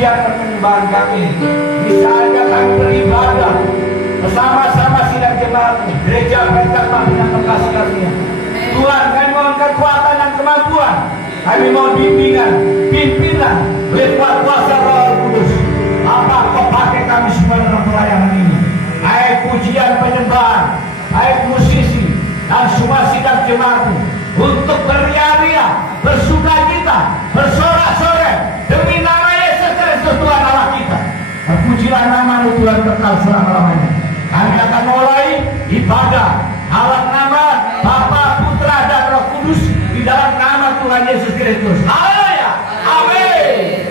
pujian dan penyembahan kami. Misalnya kami beribadah bersama-sama sidang jemaat gereja Petra Pembina Bekasi Karunia. Tuhan, kami mohon kekuatan dan kemampuan. Kami mohon bimbingan, pimpinan lewat kuasa Roh Kudus. Apa kau pakai kami semua dalam pelayanan ini? Baik pujian penyembahan, baik musisi dan semua sidang jemaatmu untuk beria-ria, bersukacita, bersorak-sorai demi nama Yesus Kristus Tuhan Allah kita. Terpujilah nama Tuhan kekal selama-lamanya. Kami akan mulai ibadah alat nama Bapa, Putra dan Roh Kudus di dalam nama Tuhan Yesus Kristus. Haleluya. Amin.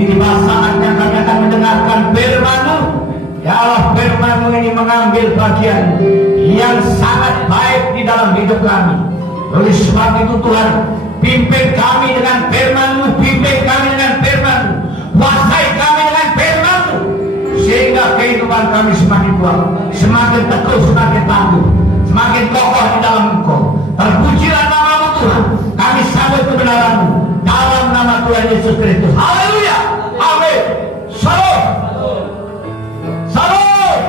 Ini saatnya kami akan mendengarkan firman-Mu. Ya Allah, firman-Mu ini mengambil bagian yang sangat baik di dalam hidup kami. Oleh sebab itu Tuhan, pimpin kami dengan firman-Mu, pimpin kami dengan firman-Mu, kuasai kami dengan firman-Mu, sehingga kehidupan kami semakin kuat, semakin teguh, semakin tangguh, semakin kokoh di dalam Engkau. Terpujilah nama-Mu Tuhan. Kami sambut kebenaran-Mu dalam nama Tuhan Yesus Kristus. Haleluya. Amin. Salam. Salam.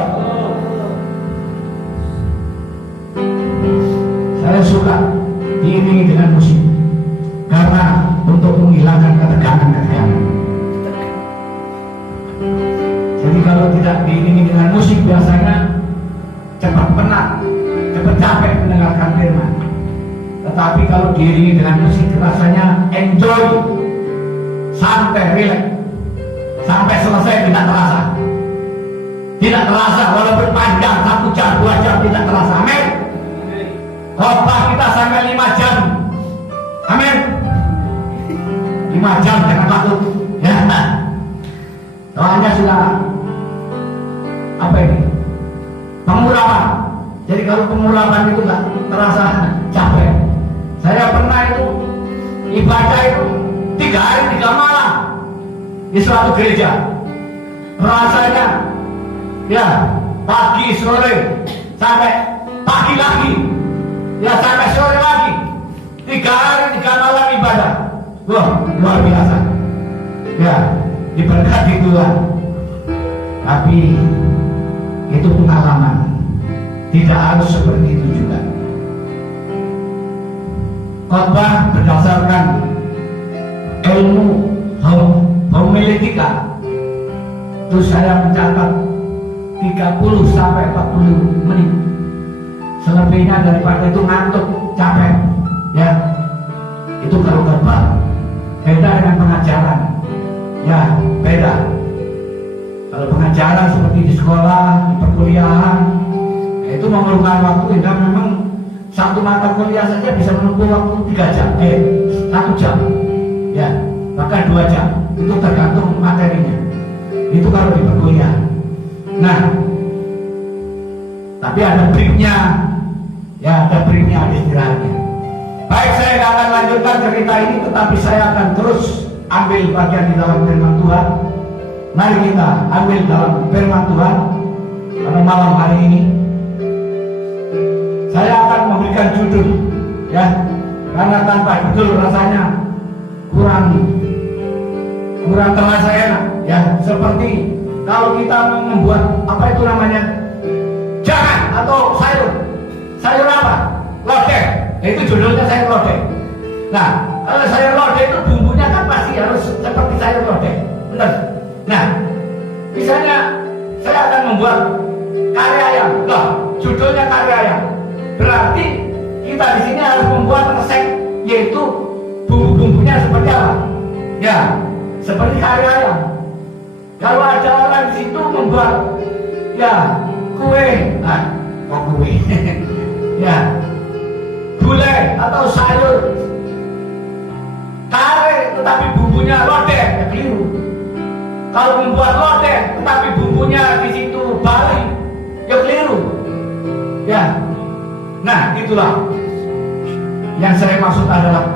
Saya suka diiringi dengan musik karena untuk menghilangkan ketegangan. Jadi kalau tidak diiringi dengan musik biasanya cepat penat, cepat capek mendengarkan firman. Tetapi kalau diiringi dengan musik rasanya enjoy, santai, relax, sampai selesai tidak terasa. Tidak terasa walaupun panjang 1 jam, 2 jam tidak terasa. Amin. Khotbah kita sampai 5 jam. Amin. 5 jam jangan takut. Ya. Soalnya sudah apa ini? Pengurapan. Jadi kalau pengurapan itu nggak terasa capek. Saya pernah itu ibadah itu 3 hari 3 malam di suatu gereja. Rasanya ya pagi sore sampai pagi lagi, ya sampai sore lagi. 3 hari 3 malam ibadah. Wah, luar biasa. Ya, diberkati Tuhan. Tapi itu pengalaman. Tidak harus seperti itu juga. Khotbah berdasarkan ilmu homiletika. Terus saya mencatat 30 sampai 40 menit. Selebihnya daripada itu ngantuk, capek. Ya, itu kalau khotbah. Beda dengan pengajaran. Ya, beda. Kalau pengajaran seperti di sekolah, di perkuliahan, itu memerlukan waktu. Dan memang satu mata kuliah saja bisa menempuh waktu 3 jam, 1 jam, ya, bahkan 2 jam. Itu tergantung materinya. Itu kalau di perkuliahan. Nah, tapi ada breaknya, ya ada breaknya, ada istirahatnya. Baik, saya tidak akan lanjutkan cerita ini, tetapi saya akan terus ambil bagian di dalam firman Tuhan. Mari kita ambil dalam firman Tuhan pada malam hari ini. Saya akan memberikan judul, ya, karena tanpa judul rasanya kurang terasa enak, ya. Seperti kalau kita membuat apa itu namanya jangan atau sayur apa, lodeh, itu judulnya sayur lodeh. Nah, kalau sayur lodeh itu bumbunya kan pasti harus seperti sayur lodeh, benar. Nah, misalnya saya akan membuat kari ayam, loh, judulnya kari ayam. Berarti kita di sini harus membuat resep, yaitu bumbu-bumbunya seperti apa? Ya, seperti kari ayam. Kalau ada orang di situ membuat ya kue, kue, ya gulai atau sayur kare, tetapi bumbunya lodeh, ya keliru. Kalau membuat lodeh, tetapi bumbunya di situ Bali, ya keliru. Ya. Nah, itulah yang saya maksud adalah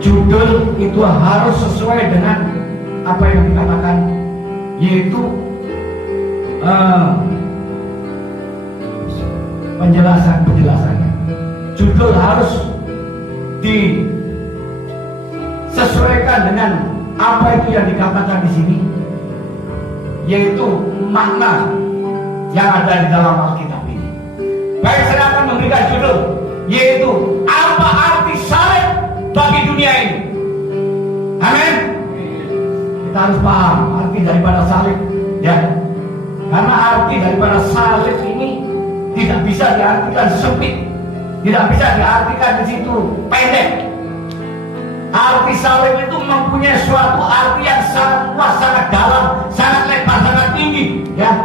judul itu harus sesuai dengan apa yang dikatakan, yaitu penjelasannya. Judul harus disesuaikan dengan apa itu yang dikatakan di sini, yaitu makna yang ada di dalam Alkitab ini. Baik, saya akan memberikan judul, yaitu apa arti salib bagi dunia ini. Amin. Kita harus paham arti daripada salib, ya. Karena arti daripada salib ini tidak bisa diartikan sempit, tidak bisa diartikan di situ pendek. Arti salib itu mempunyai suatu arti yang sangat luas, sangat dalam, sangat lebar, sangat tinggi, ya.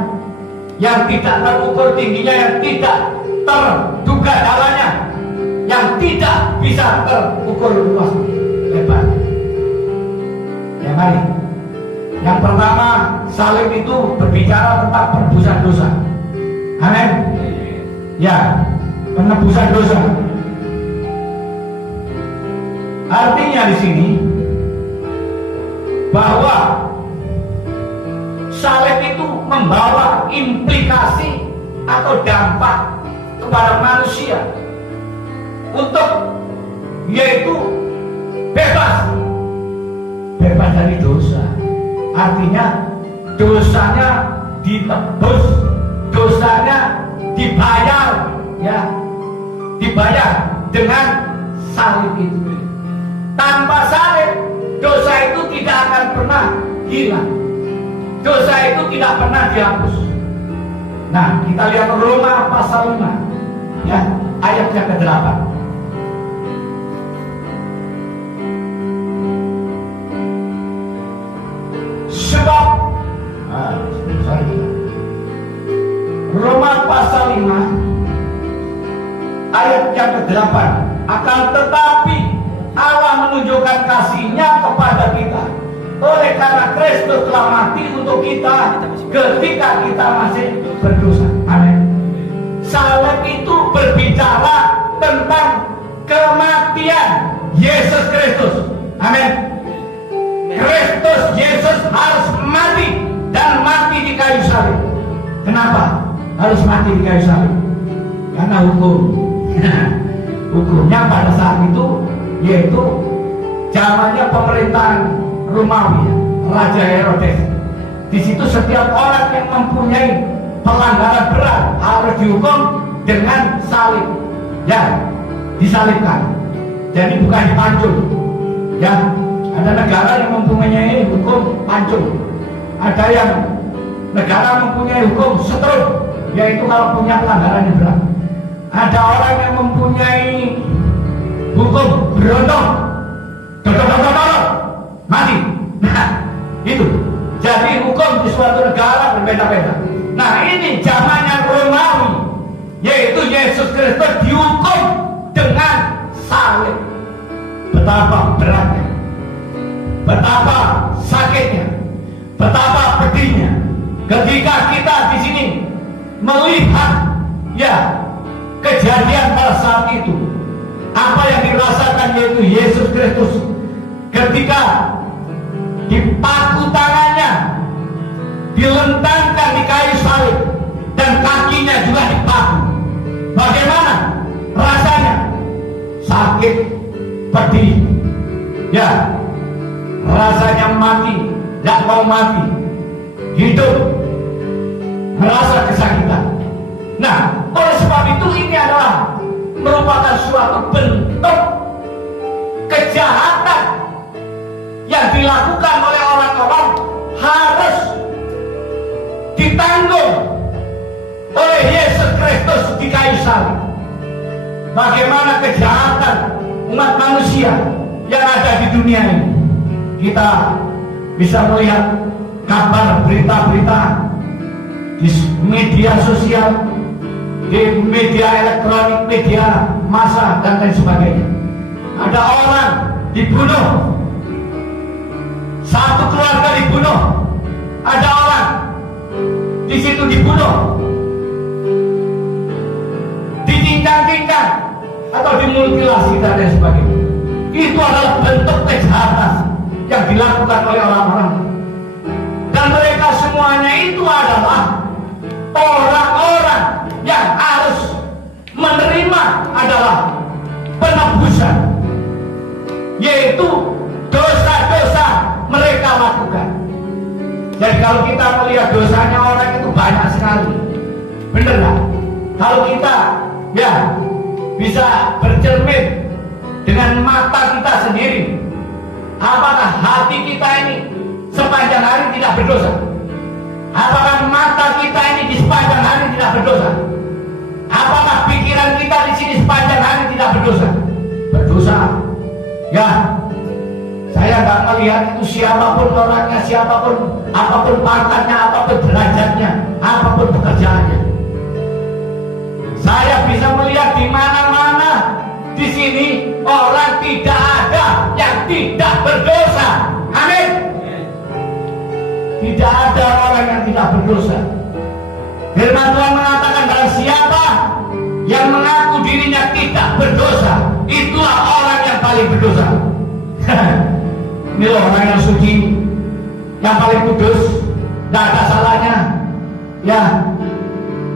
Yang tidak terukur tingginya, yang tidak terduga dalamnya, yang tidak bisa terukur luas lebar. Ya, mari Yang pertama, salib itu berbicara tentang penebusan dosa. Amin. Ya, penebusan dosa. Artinya di sini bahwa salib itu membawa implikasi atau dampak kepada manusia untuk yaitu bebas dari dosa. Artinya dosanya ditebus, dosanya dibayar, ya, dibayar dengan salib itu. Tanpa salib, dosa itu tidak akan pernah hilang. Dosa itu tidak pernah dihapus. Nah, kita lihat Roma pasal 5, ya, ayatnya ke-8. Sebab Roma pasal 5 ayat yang ke-8, akan tetapi Allah menunjukkan kasih-Nya kepada kita oleh karena Kristus telah mati untuk kita ketika kita masih berdosa. Amin. Salib itu berbicara tentang kematian Yesus Kristus. Amin. Kristus Yesus harus mati dan mati di kayu salib. Kenapa harus mati di kayu salib? Karena hukum. Hukumnya pada saat itu yaitu zamannya pemerintahan Romawi, Raja Herodes. Di situ setiap orang yang mempunyai pelanggaran berat harus dihukum dengan salib. Ya, disalibkan. Jadi bukan dipancung. Ya, ada negara yang mempunyai hukum pancung. Ada yang negara mempunyai hukum setruk, yaitu kalau punya pelanggaran yang berat. Ada orang yang mempunyai hukum berondong, mati. Nah, itu. Jadi hukum di suatu negara berbeda-beda. Nah, ini zamannya Romawi, yaitu Yesus Kristus dihukum dengan salib. Betapa beratnya, betapa sakitnya, betapa pedihnya ketika kita di sini melihat, ya, kejadian pada saat itu. Apa yang dirasakan yaitu Yesus Kristus ketika dipaku tangannya, dilentangkan di kayu salib, dan kakinya juga dipaku. Bagaimana rasanya? Sakit, pedih, ya, rasanya mati, tidak mau mati, hidup, merasa kesakitan. Nah, oleh sebab itu ini adalah merupakan suatu bentuk kejahatan yang dilakukan oleh orang-orang harus ditanggung oleh Yesus Kristus di kayu salib. Bagaimana kejahatan umat manusia yang ada di dunia ini. Kita bisa melihat kabar berita-berita di media sosial, di media elektronik, media massa, dan lain sebagainya. Ada orang dibunuh, satu keluarga dibunuh, ada orang di situ dibunuh, dicincang-cincang atau dimutilasi dan lain sebagainya. Itu adalah bentuk kejahatan yang dilakukan oleh orang-orang, dan mereka semuanya itu adalah orang-orang yang harus menerima adalah penebusan, yaitu dosa-dosa mereka lakukan. Jadi kalau kita melihat dosanya orang itu banyak sekali, bener nggak? Kalau kita, ya, bisa bercermin dengan mata kita sendiri, apakah hati kita ini sepanjang hari tidak berdosa? Apakah mata kita ini di sepanjang hari tidak berdosa? Apakah pikiran kita di sini sepanjang hari tidak berdosa? Berdosa. Ya, saya nggak melihat itu siapapun orangnya, siapapun, apapun pangkatnya, apapun derajatnya, apapun pekerjaannya. Saya bisa melihat di mana-mana di sini orang tidak ada yang tidak berdosa. Amin. tidak ada orang yang tidak berdosa. Firman Tuhan mengatakan barang siapa yang mengaku dirinya tidak berdosa, itulah orang yang paling berdosa. Ini loh orang yang suci, yang paling kudus, tidak ada salahnya, ya,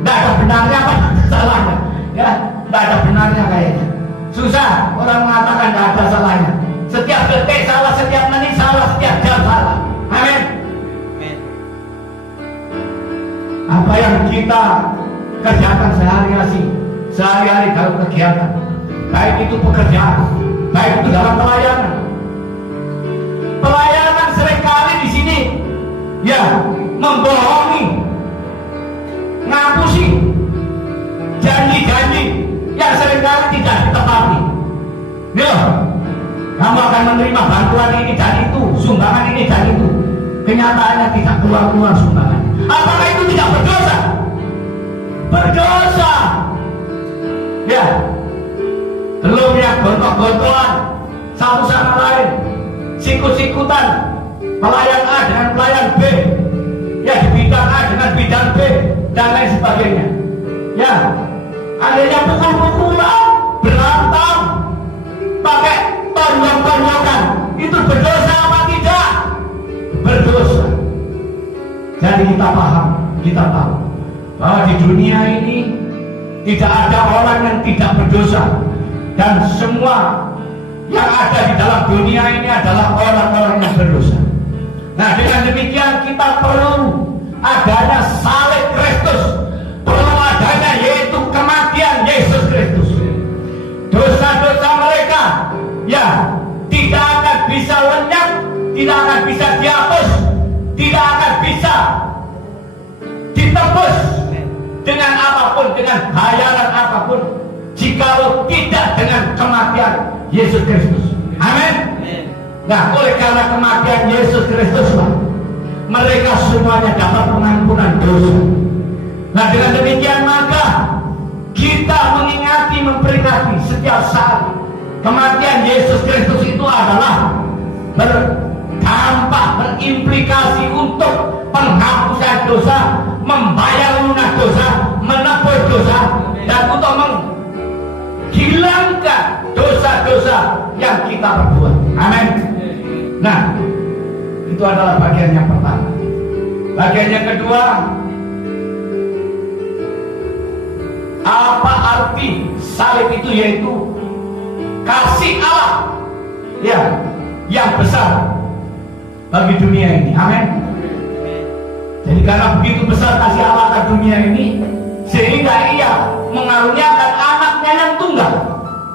tidak ada benarnya, apa salahnya, ya, tidak ada benarnya kayaknya. Susah orang mengatakan tidak ada salahnya. Setiap detik salah, setiap menit salah, setiap jam salah. Amin. Apa yang kita kerjakan sehari-hari dalam kegiatan, baik itu pekerjaan, baik itu dalam pelayanan. Pelayanan seringkali di sini, ya, membohongi, ngapusi janji-janji yang seringkali tidak ditepati. Ya, kamu akan menerima bantuan ini dan itu, sumbangan ini dan itu. Kenyataannya tidak keluar sumbangan. Apakah itu tidak berdosa? Berdosa. Ya, belum yang gontok-gontokan satu sama lain, sikut-sikutan, pelayan A dengan pelayan B, ya, di bidang A dengan bidang B dan lain sebagainya. Ya, adanya pukul-pukulan, berantem, pakai tonjok-tonjokan, itu berdosa apa tidak? Berdosa. Jadi kita paham, kita tahu bahwa di dunia ini tidak ada orang yang tidak berdosa, dan semua yang ada di dalam dunia ini adalah orang-orang yang berdosa. Nah, dengan demikian kita perlu adanya salib Kristus, perlu adanya yaitu kematian Yesus Kristus. Dosa-dosa mereka, ya, tidak akan bisa lenyap, tidak akan bisa dihapus, tidak akan bisa ditebus dengan apapun, dengan bayaran apapun, jikalau tidak dengan kematian Yesus Kristus. Amin. Nah, oleh karena kematian Yesus Kristus, mereka semuanya dapat pengampunan dosa. Nah, dengan demikian maka kita mengingati, memperingati setiap saat kematian Yesus Kristus itu adalah berdampak, berimplikasi untuk penghapusan dosa, membayar lunas dosa, menebus dosa, dan untuk menghilangkan dosa-dosa yang kita perbuat. Amin. Nah, itu adalah bagian yang pertama. Bagian yang kedua, apa arti salib itu? Yaitu kasih Allah, ya, yang besar bagi dunia ini. Amin. Jadi karena begitu besar kasih Allah ke dunia ini, sehingga ia mengaruniakan anaknya yang tunggal,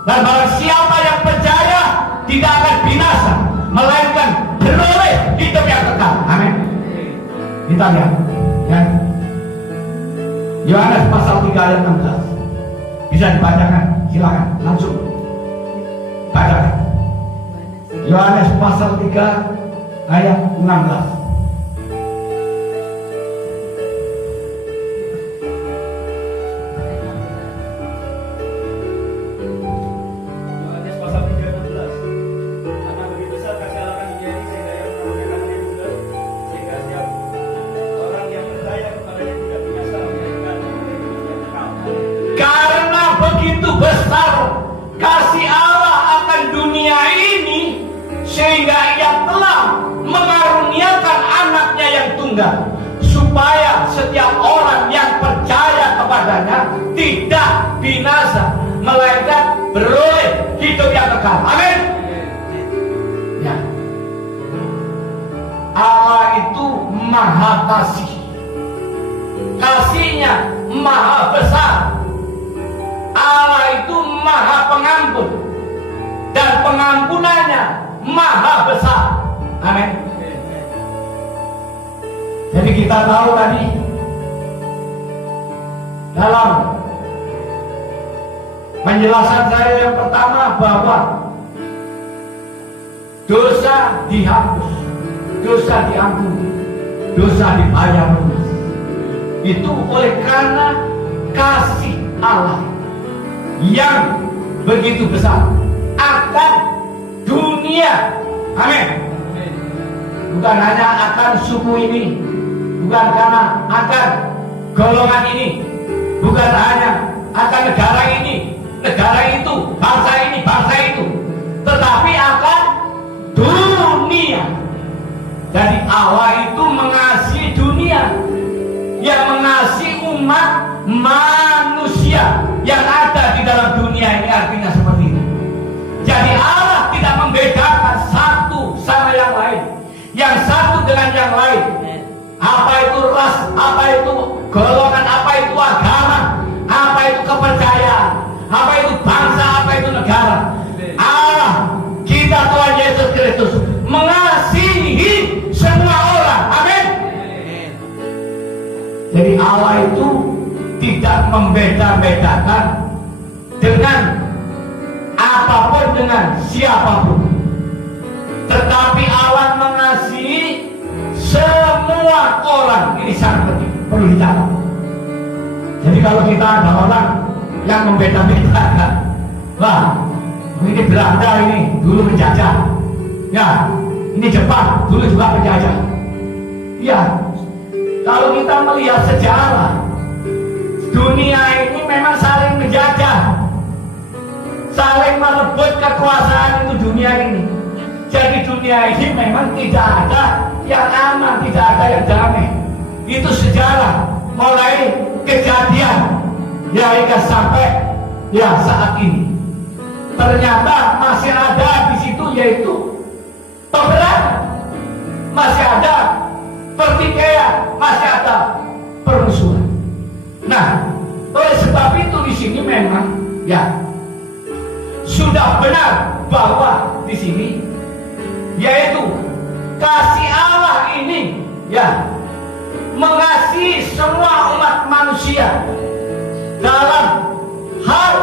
dan barang siapa yang percaya tidak akan binasa, melainkan beroleh hidup yang kekal. Amin. Kita lihat, ya, Yohanes pasal 3 ayat 16. Bisa dibacakan, silakan langsung bacakan. Yohanes pasal 3 ayat 16. Besar kasih Allah akan dunia ini, sehingga ia telah mengaruniakan anaknya yang tunggal, supaya setiap orang yang percaya kepadanya tidak binasa, melainkan beroleh hidup yang kekal. Amin. Ya, Allah itu maha kasih, kasihnya maha besar. Allah itu maha pengampun, dan pengampunannya maha besar. Amin. Jadi kita tahu tadi dalam penjelasan saya yang pertama bahwa dosa dihapus, dosa diampuni, dosa dibayar lunas. Itu oleh karena kasih Allah yang begitu besar akan dunia. Amin. Bukan hanya akan suku ini, bukan karena akan golongan ini, bukan hanya akan negara ini, negara itu, bangsa ini, bangsa itu, tetapi akan dunia. Jadi Allah itu mengasihi dunia, yang mengasihi umat manusia yang ada di dalam dunia ini, artinya seperti itu. Jadi Allah tidak membedakan satu sama yang lain, yang satu dengan yang lain. Apa itu ras, apa itu golongan, apa itu agama, apa itu kepercayaan, apa itu bangsa, apa itu negara. Allah kita Tuhan Yesus Kristus mengasihi semua orang. Amin. Jadi Allah itu tidak membeda-bedakan dengan apapun, dengan siapapun, tetapi Allah mengasihi semua orang. Ini sangat penting, perlu dicatat. Jadi kalau kita ada orang yang membeda-bedakan, wah ini Belanda ini dulu menjajah, ya ini Jepang dulu juga menjajah, ya. Kalau kita melihat sejarah, dunia ini memang saling menjajah, saling merebut kekuasaan itu dunia ini. Jadi dunia ini memang tidak ada yang aman, tidak ada yang damai. Itu sejarah mulai kejadian ya hingga sampai ya saat ini. Ternyata masih ada di situ, yaitu peperangan, masih ada pertikaian, masih ada permusuhan. Nah, oleh sebab itu di sini memang ya sudah benar bahwa di sini yaitu kasih Allah ini ya mengasihi semua umat manusia dalam hal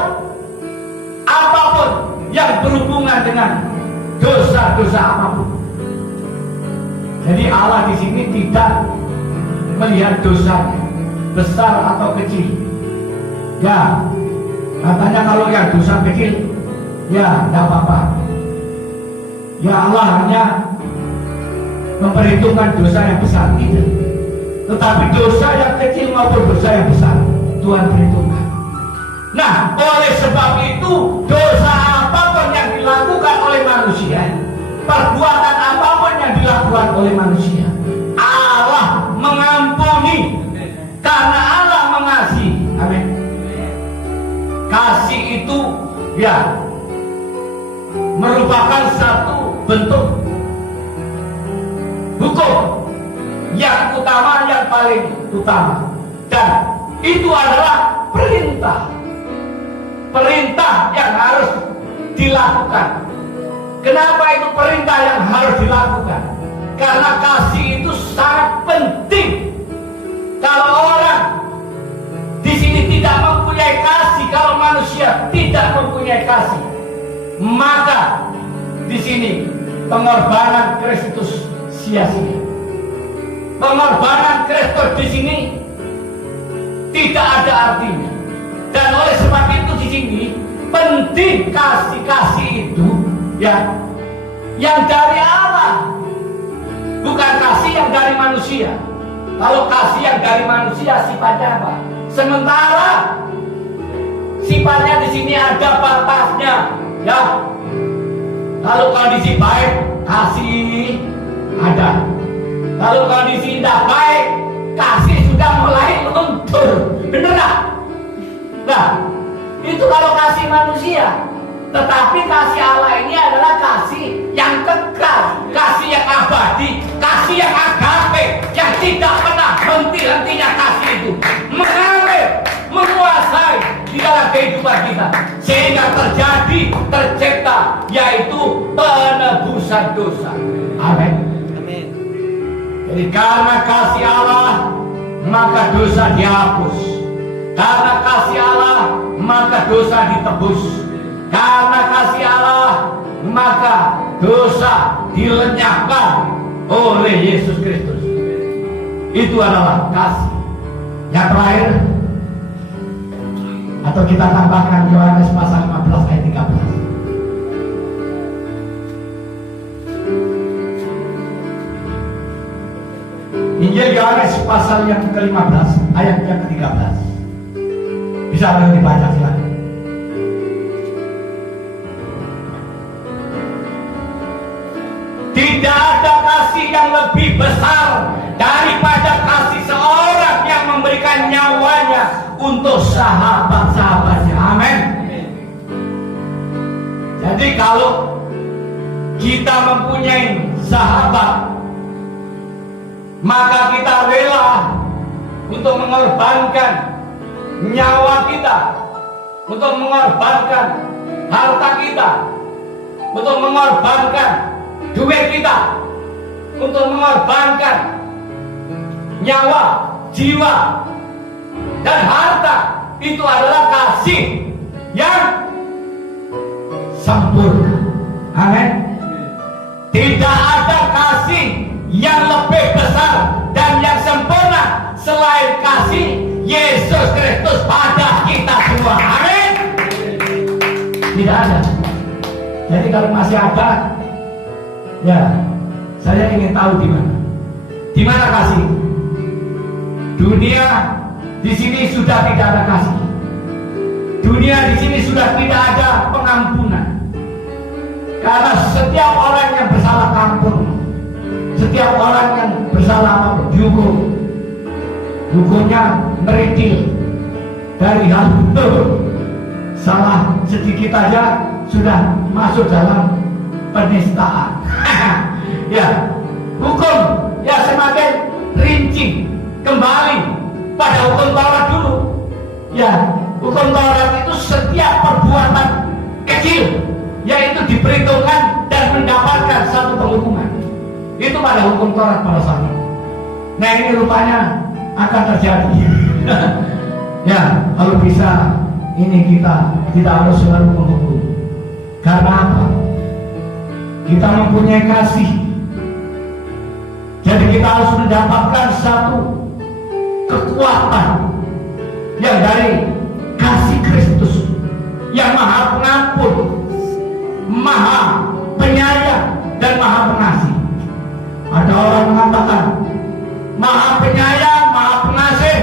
apapun yang berhubungan dengan dosa-dosa apapun. Jadi Allah di sini tidak melihat dosa besar atau kecil. Ya, katanya kalau yang dosa kecil, ya tidak apa-apa. Ya Allah hanya memperhitungkan dosa yang besar, tidak. Tetapi dosa yang kecil maupun dosa yang besar Tuhan perhitungkan. Nah, oleh sebab itu dosa apapun yang dilakukan oleh manusia, perbuatan apapun yang dilakukan oleh manusia, Allah mengampuni karena Allah mengasihi. Amin. Kasih itu ya merupakan satu bentuk hukum yang utama, yang paling utama, dan itu adalah perintah yang harus dilakukan. Kenapa itu perintah yang harus dilakukan? Karena kasih itu sangat penting. Kalau orang di sini tidak mempunyai kasih, kalau manusia tidak mempunyai kasih, maka di sini pengorbanan Kristus sia-sia. Pengorbanan Kristus di sini tidak ada artinya. Dan oleh sebab itu di sini penting kasih itu ya yang dari Allah, bukan kasih yang dari manusia. Kalau kasih yang dari manusia sifatnya apa? Sementara sifatnya di sini ada batasnya, ya. Kalau kondisi baik kasih ada. Kalau kondisi tidak baik kasih sudah mulai luntur. Benar nggak? Nah, itu kalau kasih manusia. Tetapi kasih Allah ini adalah kasih yang kekal, kasih yang abadi, kasih yang agape, yang tidak pernah henti-hentinya. Kasih itu mengalir, menguasai di dalam kehidupan kita, sehingga tercipta yaitu penebusan dosa. Amin. Amin. Jadi karena kasih Allah maka dosa dihapus, karena kasih Allah maka dosa ditebus, karena kasih Allah maka dosa dilenyapkan oleh Yesus Kristus. Itu adalah kasih. Yang terakhir, atau kita tambahkan Yohanes pasal 15 ayat 13. Injil Yohanes Galatia pasal yang ke-15 ayat yang ke-13. Bisa boleh dibaca silakan. Tidak ada kasih yang lebih besar daripada kasih seorang yang memberikan nyawanya untuk sahabat-sahabatnya. Amin. Jadi kalau kita mempunyai sahabat, maka kita rela untuk mengorbankan nyawa kita, untuk mengorbankan harta kita, untuk mengorbankan duit kita, untuk mengorbankan nyawa, jiwa, dan harta. Itu adalah kasih yang sempurna. Amin. Tidak ada kasih yang lebih besar dan yang sempurna selain kasih Yesus Kristus pada kita semua. Amin. Tidak ada. Jadi kalau masih ada, ya saya ingin tahu di mana. Di mana kasih? Dunia di sini sudah tidak ada kasih. Dunia di sini sudah tidak ada pengampunan. Karena setiap orang yang bersalah kampung, setiap orang yang bersalah dihukum. Hukumnya meritil dari hal itu. Salah sedikit aja sudah masuk dalam penistaan. Ya, hukum ya semakin rinci kembali pada hukum Taurat dulu. Ya, hukum Taurat itu setiap perbuatan kecil yaitu diperhitungkan dan mendapatkan satu penghukuman. Itu pada hukum Taurat pada saat itu. Nah ini rupanya akan terjadi. Ya, kalau bisa ini kita tidak harus selalu menghukum. Karena apa? Kita mempunyai kasih. Jadi kita harus mendapatkan satu kekuatan yang dari kasih Kristus yang maha pengampun, maha penyayang, dan maha pengasih. Ada orang mengatakan maha penyayang, maha pengasih,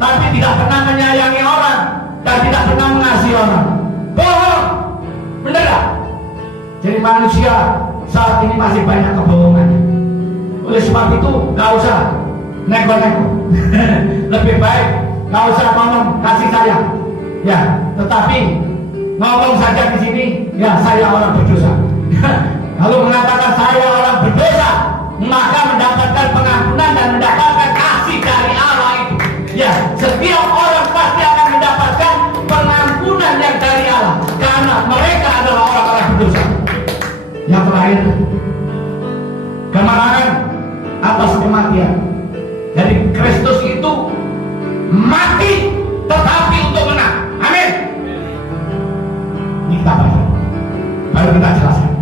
tapi tidak pernah menyayangi orang dan tidak pernah mengasihi orang. Bohong, benar gak? Jadi manusia saat ini masih banyak kebohongan. Oleh sebab itu gak usah neko-neko. Lebih baik gak usah ngomong kasih sayang. Ya, tetapi ngomong saja di sini, ya saya orang berdosa. Kalau mengatakan saya orang berdosa, maka mendapatkan pengampunan dan mendapatkan kasih dari Allah itu. Ya, setiap orang pasti akan mendapatkan pengampunan yang dari Allah karena mereka adalah orang-orang berdosa. Yang terakhir, kemenangan atas kematian. Jadi Kristus itu mati tetapi untuk menang. Amin. Ini kita baca, baru kita jelaskan.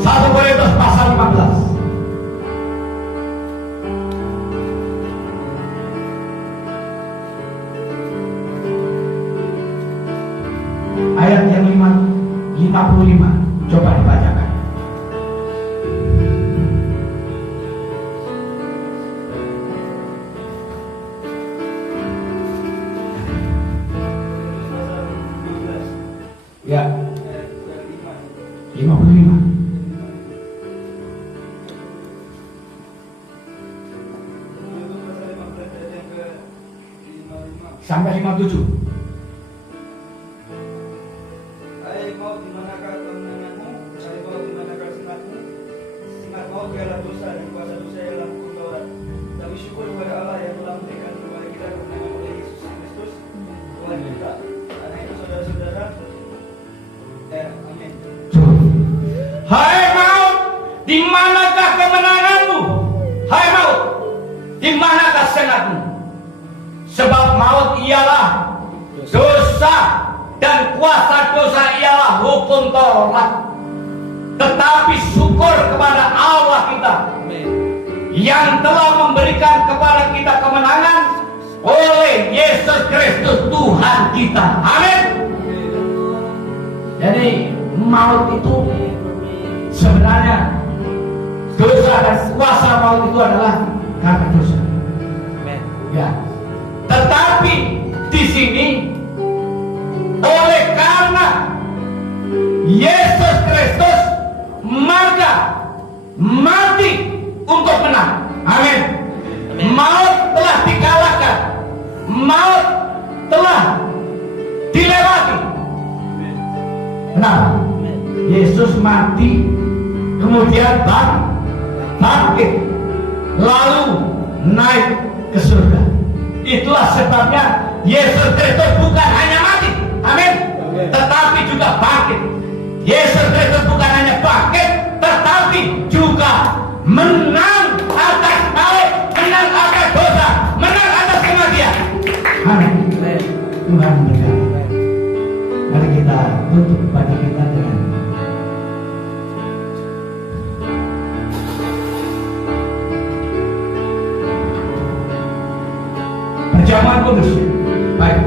1 Korintus pasal 15. Ayat yang 55. Coba dibacakan. Ya. 55. Sampai 57. Hai maut, di manakah kemenanganmu? Hai maut, di manakah sengatmu? Sengat maut ialah dosa dan kuasa dosa ialah hukum Taurat. Tapi syukur kepada Allah yang telah memberikan kepada kita kemenangan oleh Yesus Kristus Tuhan kita. Karena itu saudara-saudara, amin. Hai maut, di manakah kemenanganmu? Hai maut, di manakah sengatmu? Sebab maut ialah dosa dan kuasa dosa ialah hukum Taurat. Tetapi syukur kepada Allah kita yang telah memberikan kepada kita kemenangan oleh Yesus Kristus Tuhan kita. Amin. Jadi maut itu sebenarnya dosa dan kuasa maut itu adalah karena dosa. Ya. Tetapi di sini oleh karena Yesus Kristus maka mati untuk menang. Amin. Maut telah dikalahkan. Maut telah dilewati. Nah, Yesus mati, kemudian bangkit, lalu naik ke surga. Itulah sebabnya Yesus Kristus bukan hanya mati, amin, tetapi juga bangkit. Yesus Kristus bukan hanya bangkit, tetapi juga menang atas maut, menang atas dosa, menang atas kematian. Amin. Tuhan berkati. Mari kita tutup bagi kita dengan perjamuan kudus. Baik.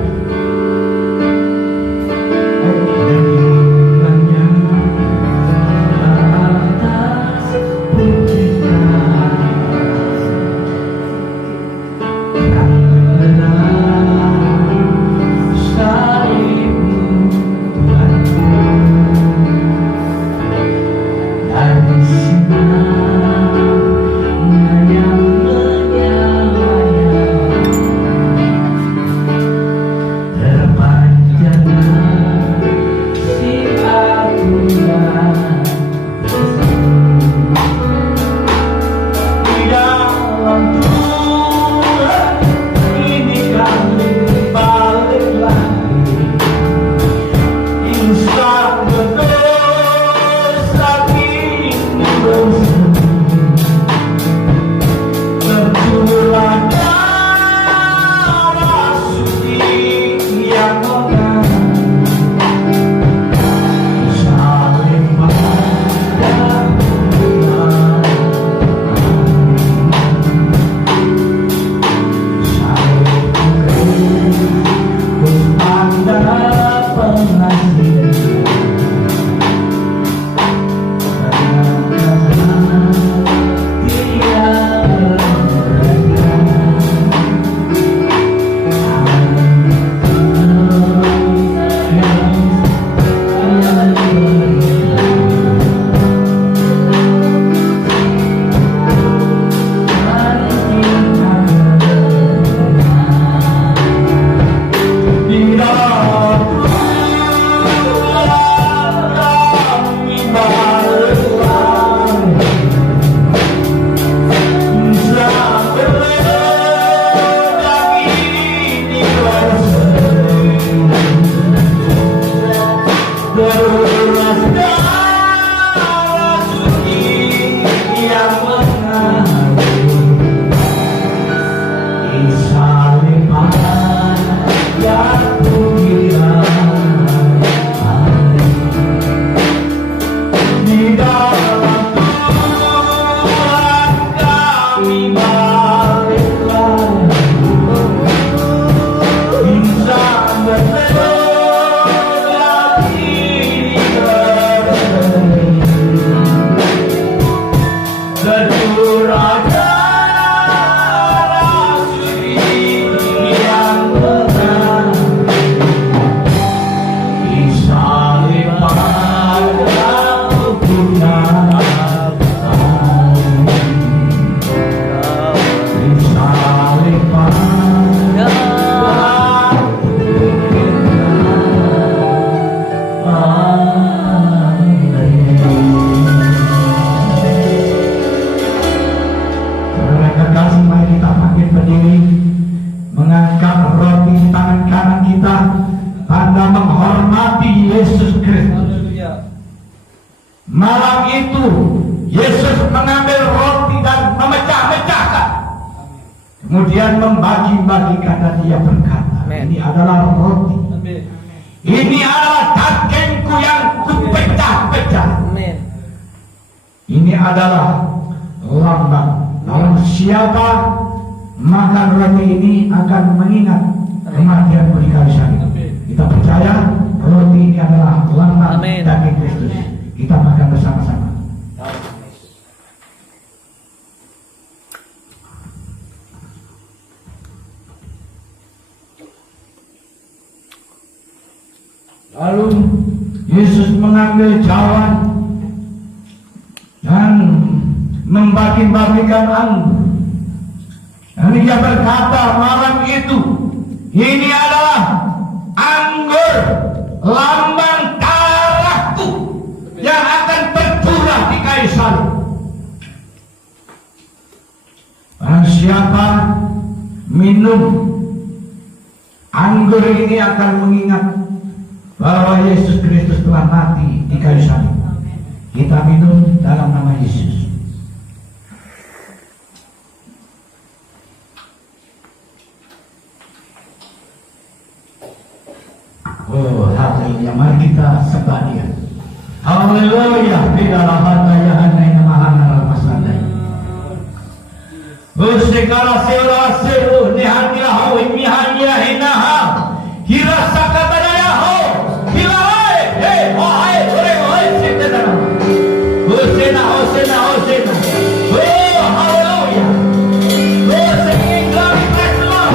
Malam itu Yesus mengambil roti dan memecah-mecahkan, kemudian membagi-bagikan dan dia berkata, ini adalah roti, ini adalah dagingku yang kupecah-pecah, ini adalah lambang. Lalu siapa makan roti ini akan mengingat kematian di kayu salib. Kita percaya roti ini adalah lambang daging Kristus. Kita makan bersama-sama. Lalu Yesus mengambil cawan dan membagi-bagikan anggur. Dan dia berkata malam itu, ini adalah anggur lambang darahku yang akan tercurah di kayu salib. Barang siapa minum anggur ini akan mengingat bahwa Yesus Kristus telah mati di kayu salib. Kita minum dalam nama Yesus. Oh, haleluya. Mari kita sembah Dia. Haleluya. Bidalah hataya hanai namahana ramasandai. Oh, segala sela selu nihania ho imihania hinaha. Hira sakata ho. Hila hai. Hey, ho hai. Ore hai sitena. Hosena, hosena, hosena. Oh, haleluya. Oh, singing glory praise the Lord.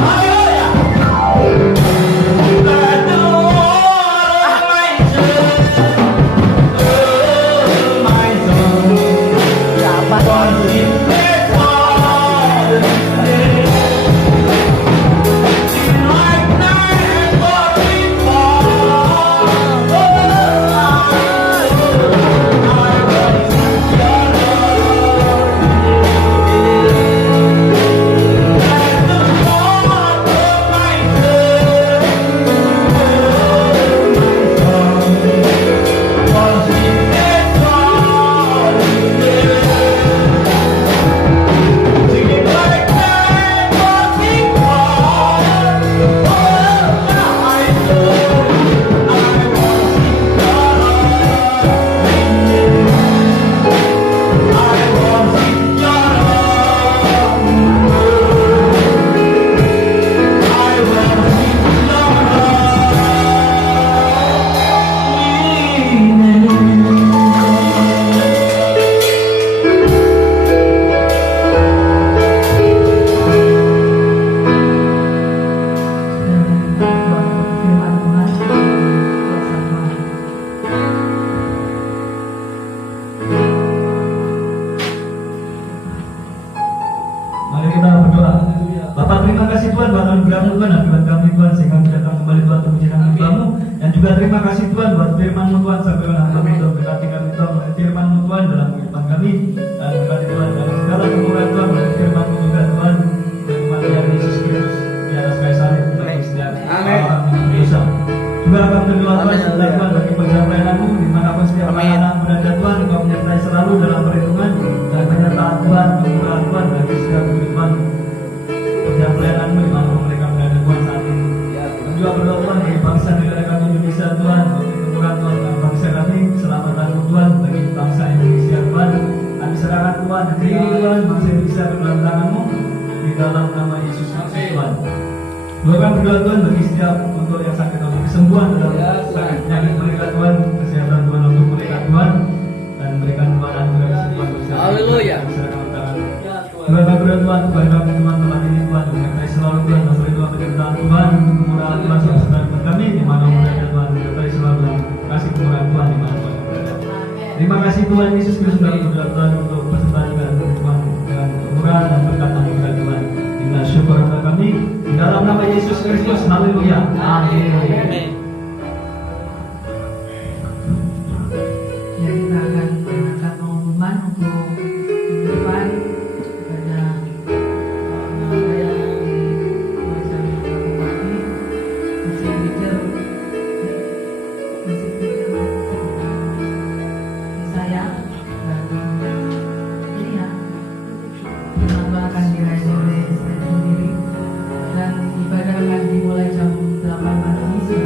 Haleluya. Terima kasih Tuhan Yesus Kristus sudah berdoa untuk persembahan Tuhan dengan kemurahan dan berkat anugerah Tuhan. Inilah syukur kami di dalam nama Yesus Kristus. Haleluya. Amin. Ya, kita akan mengangkat pengumuman untuk minggu depan kepada apa yang macam pagi masih pikir saya dan ini ya Tuhan akan diraih oleh saya sendiri dan ibadah akan dimulai jam 8 pagi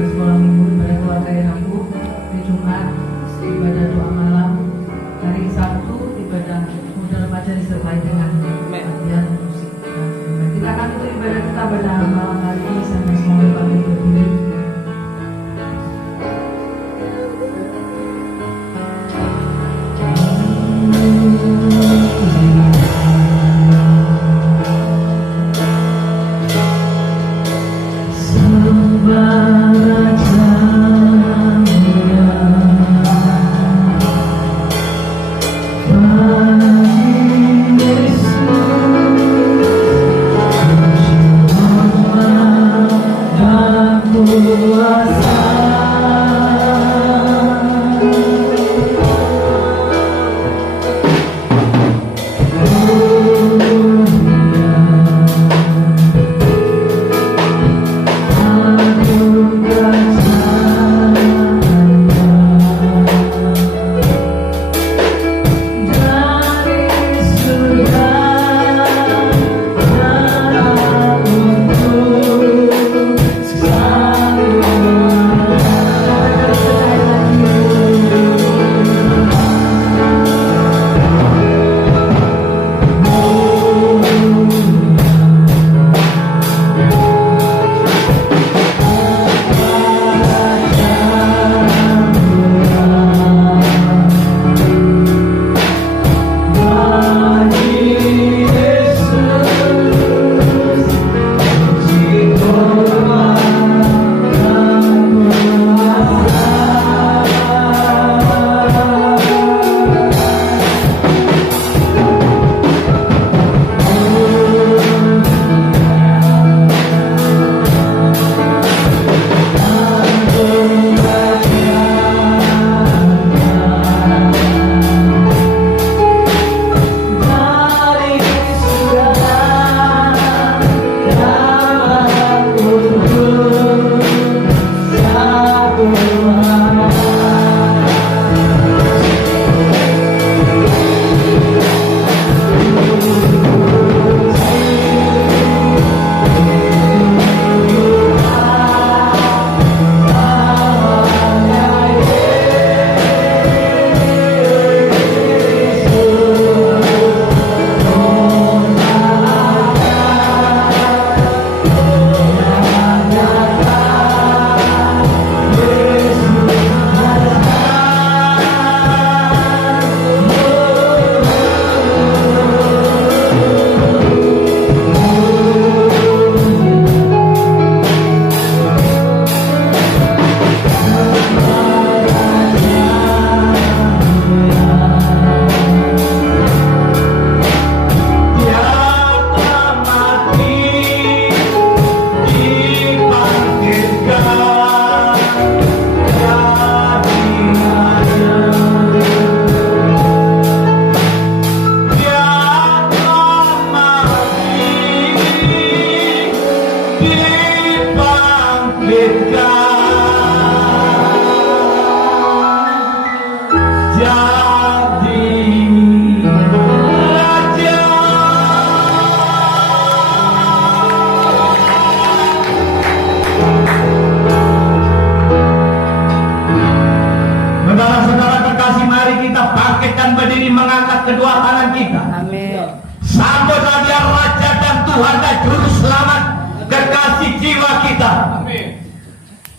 Tuhan dan Juru Selamat kekasih jiwa kita.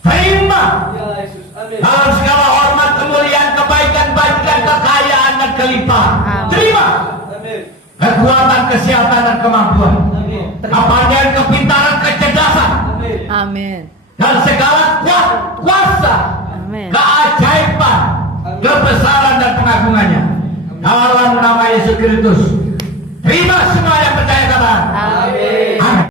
Terima dalam segala hormat, kemuliaan, kebaikan, bajikan, kekayaan dan kelimpahan. Terima kekuatan, kesehatan dan kemampuan, kepandaian, kepintaran, kecerdasan, Amin. dan segala kuasa, Amin. keajaiban, kebesaran dan pengagungannya dalam nama Yesus Kristus. Terima semua yang percaya.